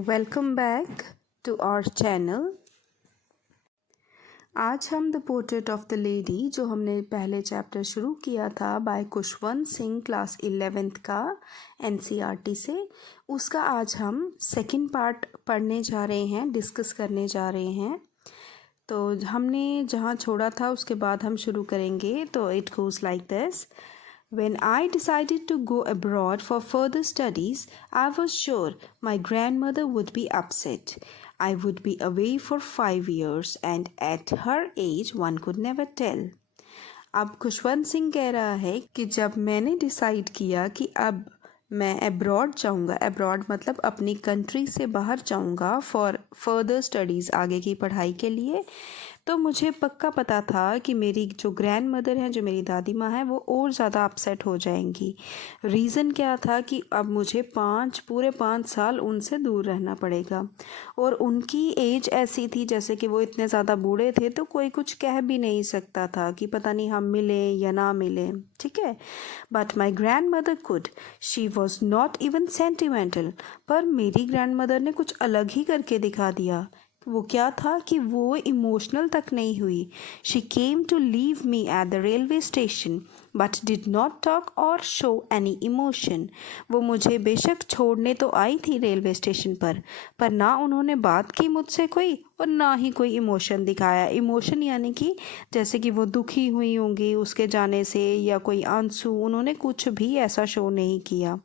Welcome back to our channel. आज हम the portrait of the lady जो हमने पहले चैप्टर शुरू किया था bye Khushwant Singh class 11th का एनसीईआरटी से, उसका आज हम सेकंड पार्ट पढ़ने जा रहे हैं, डिस्कस करने जा रहे हैं। तो हमने जहाँ छोड़ा था उसके बाद हम शुरू करेंगे। तो it goes like this. When I decided to go abroad for further studies, I was sure my grandmother would be upset. I would be away for 5 years and at her age one could never tell. अब खुशवंत सिंह कह रहा है कि जब मैंने decide किया कि अब मैं अब्रॉड जाऊंगा, अब्रॉड मतलब अपनी कंट्री से बाहर जाऊंगा फॉर फर्दर स्टडीज़, आगे की पढ़ाई के लिए, तो मुझे पक्का पता था कि मेरी जो ग्रैंड मदर हैं, जो मेरी दादी माँ हैं, वो और ज़्यादा अपसेट हो जाएंगी। रीज़न क्या था कि अब मुझे पूरे 5 साल उनसे दूर रहना पड़ेगा और उनकी एज ऐसी थी जैसे कि वो इतने ज़्यादा बूढ़े थे तो कोई कुछ कह भी नहीं सकता था कि पता नहीं हम मिलें या ना मिलें, ठीक है। But my grand mother could, she was not even sentimental. पर मेरी ग्रैंड मदर ने कुछ अलग ही करके दिखा दिया। वो क्या था कि वो इमोशनल तक नहीं हुई। She came to leave me at the railway station but did not talk or show any emotion. वो मुझे बेशक छोड़ने तो आई थी रेलवे स्टेशन पर ना उन्होंने बात की मुझसे कोई और ना ही कोई इमोशन दिखाया। इमोशन यानी कि जैसे कि वो दुखी हुई होंगी उसके जाने से या कोई आंसू, उन्होंने कुछ भी ऐसा शो नहीं किया।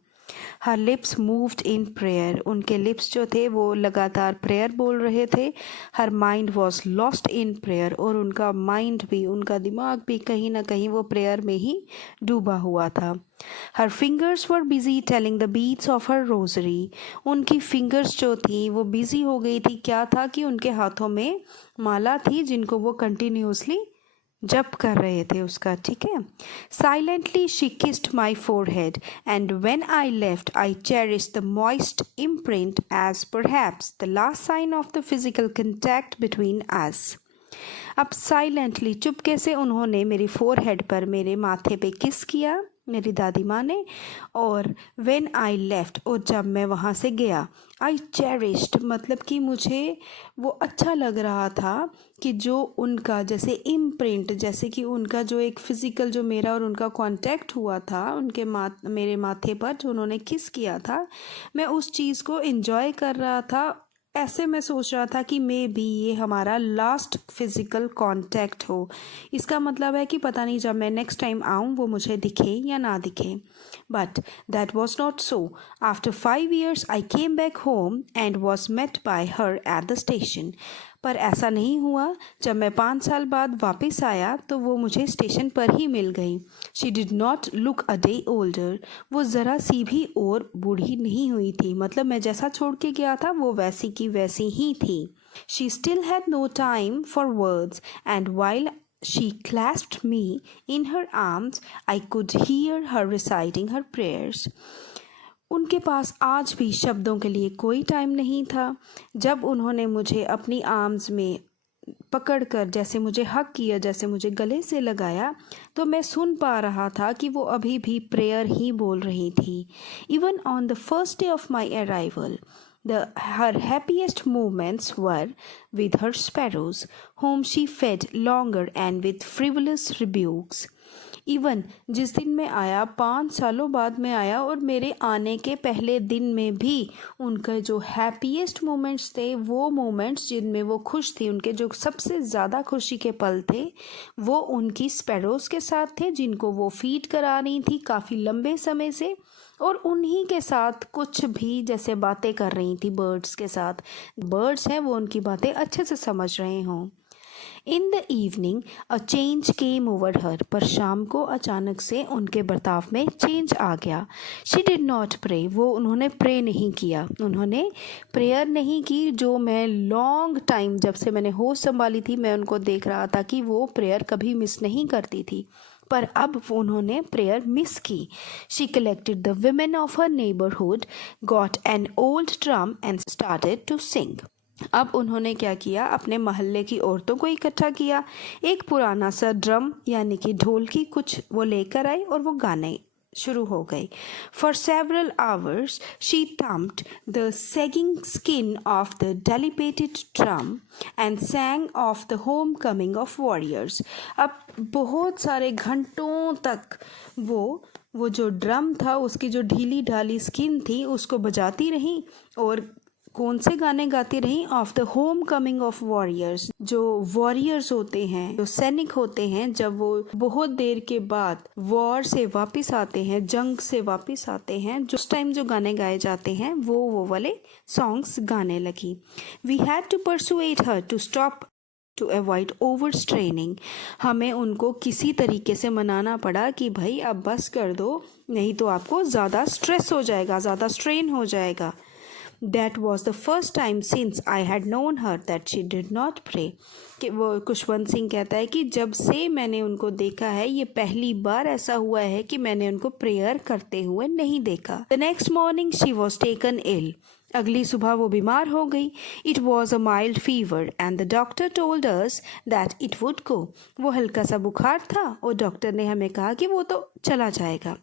हर लिप्स मूव्ड इन प्रेयर, उनके लिप्स जो थे वो लगातार प्रेयर बोल रहे थे। Her mind was lost in prayer, और उनका माइंड भी, उनका दिमाग भी कहीं ना कहीं वो प्रेयर में ही डूबा हुआ था। Her fingers were busy telling the beads of her rosary, उनकी फिंगर्स जो थी वो बिजी हो गई थी। क्या था कि उनके हाथों में माला थी जिनको वो कंटिन्यूसली जप कर रहे थे उसका, ठीक है। Silently she kissed my forehead and when I left I cherish the moist imprint as perhaps the last sign of the physical contact between us. अब साइलेंटली, चुपके से उन्होंने मेरी फोरहेड पर, मेरे माथे पे किस किया मेरी दादी माँ ने। और व्हेन आई लेफ्ट, और जब मैं वहाँ से गया, आई चेरिश्ड मतलब कि मुझे वो अच्छा लग रहा था कि जो उनका जैसे इम्प्रिंट, जैसे कि उनका जो एक फ़िज़िकल जो मेरा और उनका कांटेक्ट हुआ था उनके मेरे माथे पर जो उन्होंने किस किया था, मैं उस चीज़ को एंजॉय कर रहा था। ऐसे मैं सोच रहा था कि मे बी ये हमारा लास्ट फिज़िकल कांटेक्ट हो। इसका मतलब है कि पता नहीं जब मैं नेक्स्ट टाइम आऊँ वो मुझे दिखे या ना दिखे। But that was not so. After 5 years I came back home and was met by her at the station. पर ऐसा नहीं हुआ। जब मैं 5 साल बाद वापस आया तो वो मुझे स्टेशन पर ही मिल गई। She did not look a day older, वो ज़रा सी भी और बूढ़ी नहीं हुई थी। मतलब मैं जैसा छोड़ के गया था वो वैसी की वैसी ही थी। She still had no time for words and while she clasped me in her arms, I could hear her reciting her prayers. उनके पास आज भी शब्दों के लिए कोई टाइम नहीं था। जब उन्होंने मुझे अपनी आर्म्स में पकड़कर जैसे मुझे हग किया, जैसे मुझे गले से लगाया, तो मैं सुन पा रहा था कि वो अभी भी प्रेयर ही बोल रही थी। Even on the first day of my arrival, her happiest moments were with her sparrows, whom she fed longer and with frivolous rebukes. Even जिस दिन मैं आया, 5 सालों बाद मैं आया, और मेरे आने के पहले दिन में भी उनके जो हैप्पीएस्ट मोमेंट्स थे, वो मोमेंट्स जिनमें वो खुश थी, उनके जो सबसे ज़्यादा खुशी के पल थे, वो उनकी स्पैरोज़ के साथ थे जिनको वो फीड करा रही थी काफ़ी लंबे समय से, और उन्हीं के साथ कुछ भी जैसे बातें कर रही थी बर्ड्स के साथ। बर्ड्स हैं वो उनकी बातें अच्छे से समझ रहे हों। In the evening a change came over हर, पर शाम को अचानक से उनके बर्ताव में चेंज आ गया। शी डिड नॉट प्रे, वो उन्होंने प्रे नहीं किया, उन्होंने प्रेयर नहीं की। जो मैं लॉन्ग टाइम, जब से मैंने होश संभाली थी, मैं उनको देख रहा था कि वो प्रेयर कभी मिस नहीं करती थी, पर अब उन्होंने प्रेयर मिस की। She collected the women of her neighbourhood, got an old drum and started to sing. अब उन्होंने क्या किया, अपने महल्ले की औरतों को इकट्ठा किया, एक पुराना सा ड्रम यानी कि ढोल की कुछ वो लेकर आई और वो गाने शुरू हो गई. For several hours she thumped the sagging skin of the dilapidated drum and sang of the homecoming of warriors. अब बहुत सारे घंटों तक वो जो ड्रम था उसकी जो ढीली ढाली स्किन थी उसको बजाती रही और कौन से गाने गाती रही? Of the home coming of warriors. जो वॉरियर्स होते हैं, जो सैनिक होते हैं, जब वो बहुत देर के बाद वॉर से वापस आते हैं, जंग से वापस आते हैं, जो उस टाइम जो गाने गाए जाते हैं वो वाले सॉन्ग्स गाने लगी. We had to persuade her to stop to avoid over straining. हमें उनको किसी तरीके से मनाना पड़ा कि भाई अब बस कर दो, नहीं तो आपको ज़्यादा स्ट्रेस हो जाएगा, ज़्यादा स्ट्रेन हो जाएगा. That was the first time since I had known her that she did not pray. कि वो खुशवंत सिंह कहता है कि जब से मैंने उनको देखा है ये पहली बार ऐसा हुआ है कि मैंने उनको प्रेयर करते हुए नहीं देखा. The next morning she was taken ill. अगली सुबह वो बीमार हो गई. It was a mild fever and the doctor told us that it would go. वो हल्का सा बुखार था और डॉक्टर ने हमें कहा कि वो तो चला जाएगा.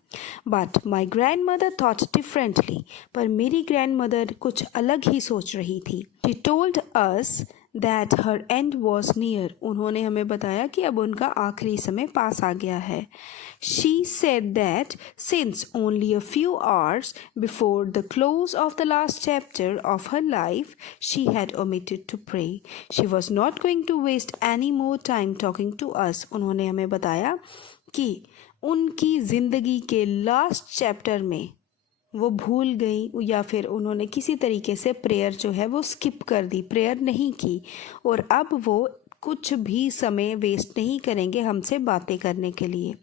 But my grandmother thought differently. पर मेरी grandmother कुछ अलग ही सोच रही थी. She told us that her end was near. उन्होंने हमें बताया कि अब उनका आखिरी समय पास आ गया है. She said that since only a few hours before the close of the last chapter of her life she had omitted to pray, she was not going to waste any more time talking to us. उन्होंने हमें बताया कि उनकी ज़िंदगी के last chapter में वो भूल गई या फिर उन्होंने किसी तरीके से प्रेयर जो है वो स्किप कर दी, प्रेयर नहीं की और अब वो कुछ भी समय वेस्ट नहीं करेंगे हमसे बातें करने के लिए.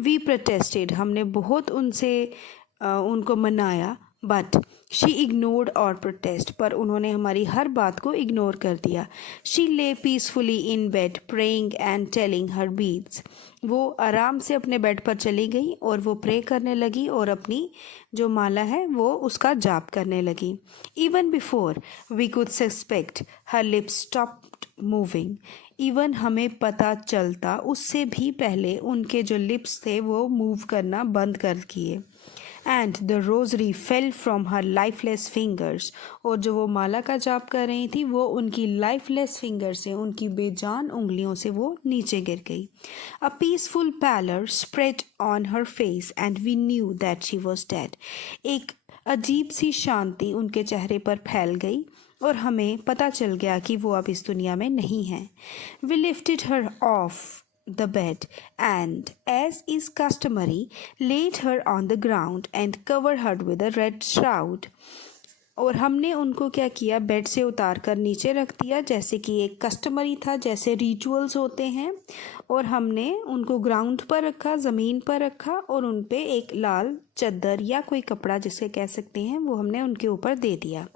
We protested. हमने बहुत उनको मनाया. But she ignored our protest. पर उन्होंने हमारी हर बात को इग्नोर कर दिया. शी ले peacefully in bed praying and telling her beads. वो आराम से अपने बेड पर चली गई और वो प्रे करने लगी और अपनी जो माला है वो उसका जाप करने लगी. Even before we could suspect her lips stopped moving. Even हमें पता चलता उससे भी पहले उनके जो लिप्स थे वो मूव करना बंद कर किए. And the rosary fell from her lifeless fingers. और जो वो माला का जाप कर रही थी वो उनकी लाइफलेस फिंगर से, उनकी बेजान उंगलियों से वो नीचे गिर गई. A peaceful pallor spread on her face and we knew that she was dead. एक अजीब सी शांति उनके चेहरे पर फैल गई और हमें पता चल गया कि वो अब इस दुनिया में नहीं है. We lifted her off the bed and, as is customary, laid her on the ground and covered her with a red shroud. और हमने उनको क्या किया, बेड से उतार कर नीचे रख दिया जैसे कि एक कस्टमरी था, जैसे रिचुअल्स होते हैं. और हमने उनको ग्राउंड पर रखा, ज़मीन पर रखा और उन पे एक लाल चद्दर या कोई कपड़ा जिसे कह सकते हैं वो हमने उनके ऊपर दे दिया.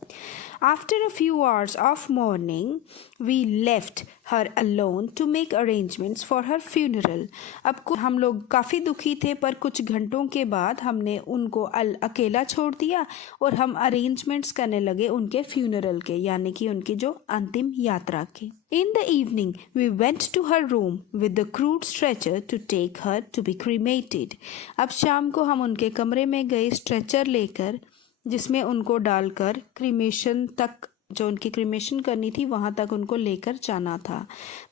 After a few hours of mourning, we left her alone to make arrangements for her funeral. अब हम लोग काफ़ी दुखी थे पर कुछ घंटों के बाद हमने उनको अकेला छोड़ दिया और हम अरेंजमेंट्स करने लगे उनके फ्यूनरल के, यानी कि उनकी जो अंतिम यात्रा के. In the evening, we went to her room with the crude stretcher to take her to be cremated. अब शाम को हम उनके कमरे में गए स्ट्रेचर लेकर जिसमें उनको डालकर क्रीमेशन तक, जो उनकी क्रीमेशन करनी थी वहाँ तक उनको लेकर जाना था.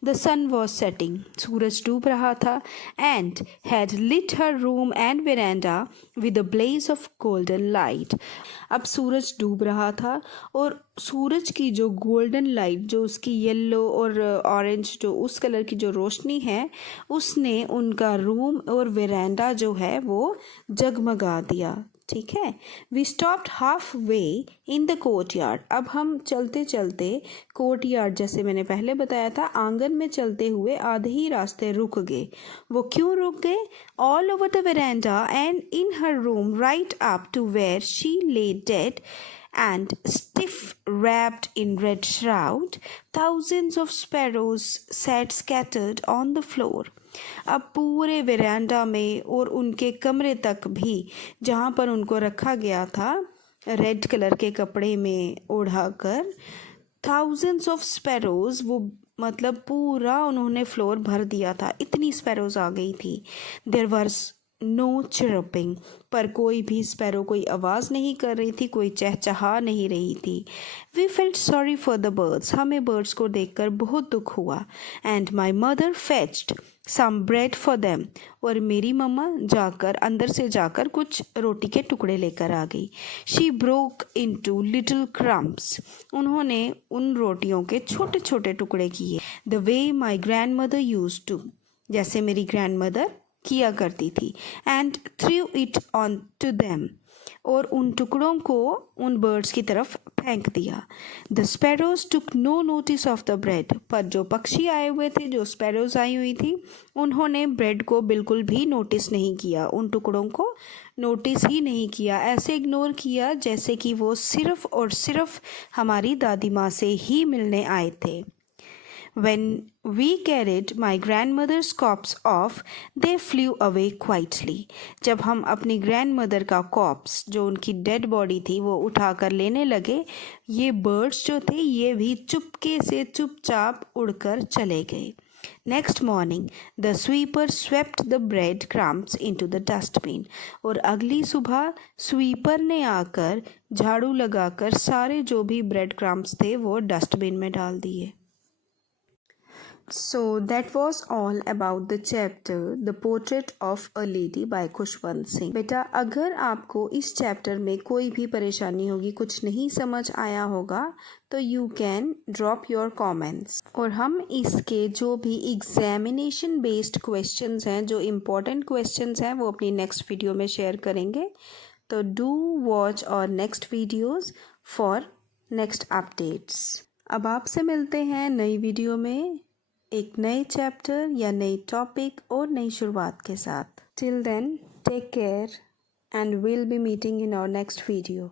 The sun was setting. सूरज डूब रहा था. And had lit her room and veranda with a blaze of golden light. अब सूरज डूब रहा था और सूरज की जो गोल्डन लाइट, जो उसकी येलो और ऑरेंज जो उस कलर की जो रोशनी है, उसने उनका रूम और वेरांडा जो है वो जगमगा दिया. ठीक है. We stopped half way in the courtyard. अब हम चलते चलते कोर्टयार्ड, जैसे मैंने पहले बताया था, आंगन में चलते हुए आधे ही रास्ते रुक गए. वो क्यों रुक गए? All over the veranda and in her room right up to where she lay dead and stiff wrapped in red shroud, thousands of sparrows sat scattered on the floor. अब पूरे वेरांडा में और उनके कमरे तक भी जहाँ पर उनको रखा गया था रेड कलर के कपड़े में ओढ़ाकर, thousands of sparrows, वो मतलब पूरा उन्होंने फ्लोर भर दिया था, इतनी स्पैरोज आ गई थी. There was नो चिरपिंग, पर कोई भी स्पैरो कोई आवाज़ नहीं कर रही थी, कोई चहचहा नहीं रही थी। We felt sorry for the birds, हमें बर्ड्स को देखकर बहुत दुख हुआ। And my mother fetched some bread for them, और मेरी मम्मा अंदर से जाकर कुछ रोटी के टुकड़े लेकर आ गई। She broke into little crumbs, उन्होंने उन रोटियों के छोटे छोटे टुकड़े किए। The way my grandmother used to, जैसे मेरी ग्रैंड मदर किया करती थी। And threw it on to them, और उन टुकड़ों को उन बर्ड्स की तरफ फेंक दिया। The sparrows took no notice of the bread, पर जो पक्षी आए हुए थे, जो स्पैरोज आई हुई थी, उन्होंने ब्रेड को बिल्कुल भी नोटिस नहीं किया, उन टुकड़ों को नोटिस ही नहीं किया, ऐसे इग्नोर किया जैसे कि वो सिर्फ और सिर्फ हमारी दादी माँ से ही मिलने आए थे। When we carried my grandmother's corpse off, they flew away quietly. जब हम अपनी ग्रैंडमदर का कॉप्स, जो उनकी डेड बॉडी थी, वो उठाकर लेने लगे, ये बर्ड्स जो थे ये भी चुपके से चुपचाप उड़कर चले गए। Next morning the sweeper swept the bread crumbs into the dustbin, और अगली सुबह स्वीपर ने आकर झाड़ू लगाकर सारे जो भी ब्रेड क्रम्स थे वो डस्टबिन में डाल दिए। So that was all about the chapter The Portrait of a Lady by Khushwant Singh. बेटा, अगर आपको इस चैप्टर में कोई भी परेशानी होगी, कुछ नहीं समझ आया होगा, तो you can drop your comments, और हम इसके जो भी एग्जामिनेशन बेस्ड क्वेश्चंस हैं, जो इम्पोर्टेंट क्वेश्चंस हैं, वो अपनी नेक्स्ट वीडियो में शेयर करेंगे। तो डू वॉच और next videos for next updates. अब आपसे मिलते हैं नई वीडियो में एक नए चैप्टर या नई टॉपिक और नई शुरुआत के साथ। Till then take care and will be meeting in our next video.